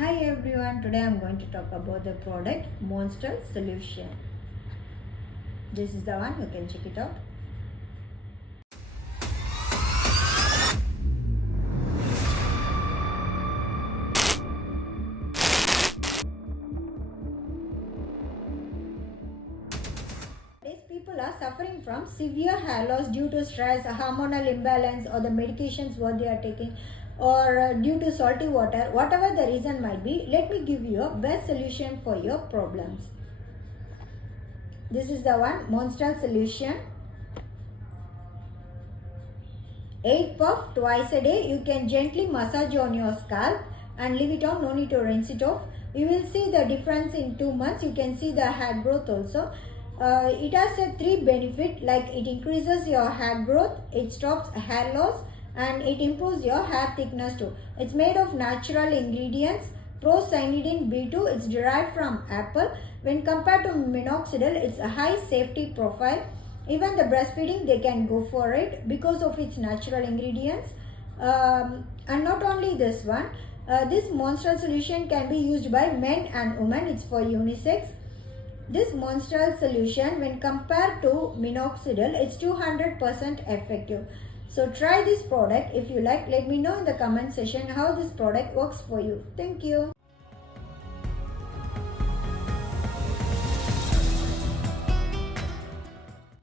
Hi everyone, today I'm going to talk about the product Mostal Solution. This is the one, you can check it out. These people are suffering from severe hair loss due to stress, hormonal imbalance, or the medications what they are taking, or due to salty water. Whatever the reason might be, let me give you a best solution for your problems. This is the one, Mostal Solution. 8 puff twice a day. You can gently massage on your scalp and leave it on. No need to rinse it off. You will see the difference in 2 months. You can see the hair growth also. It has a 3 benefit, like it increases your hair growth, it stops hair loss, and it improves your hair thickness too. It's made of natural ingredients. Procyanidin B2, it's derived from apple. When compared to minoxidil, it's a high safety profile. Even the breastfeeding, they can go for it because of its natural ingredients. And not only this one, this Mostal Solution can be used by men and women. It's for unisex. This Mostal Solution, when compared to minoxidil, it's 200% effective. So try this product. If you like, let me know in the comment section how this product works for you. Thank you.